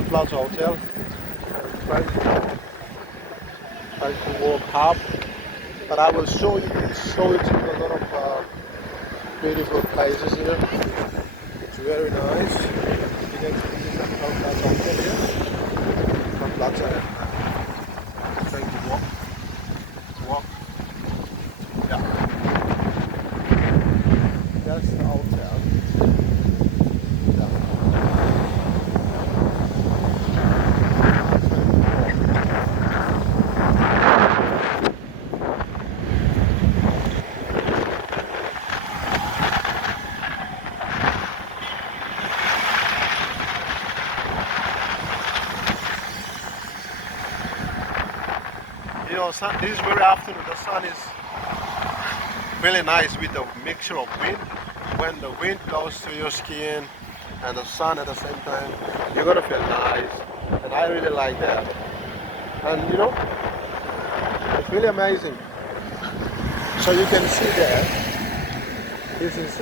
Crown Plaza Hotel. Trying to walk up, but I will show you a lot of beautiful places here. It's very nice. You can see this is Crown Plaza Hotel here. Crown Plaza. I'm trying to walk. Yeah. That's the hotel. Yeah. You know, this is very afternoon. The sun is really nice with the mixture of wind. When the wind blows through your skin and the sun at the same time, you're gonna feel nice. And I really like that. And you know, it's really amazing. So you can see there, this is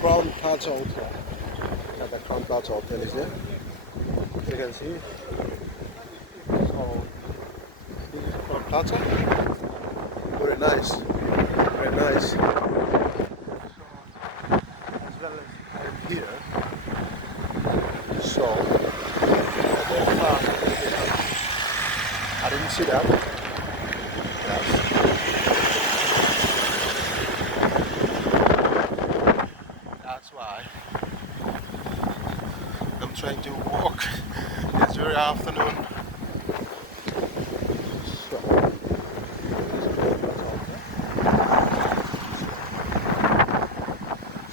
Crown Plaza Hotel. And the Crown Plaza Hotel is there. You can see. So this is Crown Plaza. Very nice. Very nice. So, as well as I'm here. So, I didn't see that. Yes. That's why I'm trying to walk. It's very afternoon. So,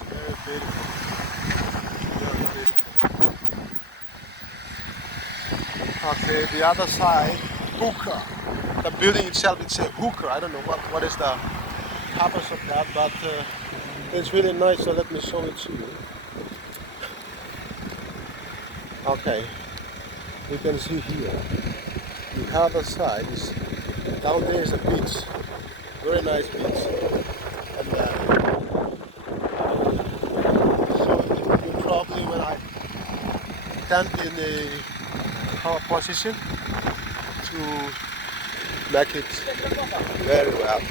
very beautiful. Very beautiful. Okay, the other side, hookah. The building itself, it's a hookah. I don't know what is the purpose of that, but it's really nice. So let me show it to you. Okay, you can see here. The other side is down there is a beach, very nice beach, and so you probably when I stand in a position to make it very well.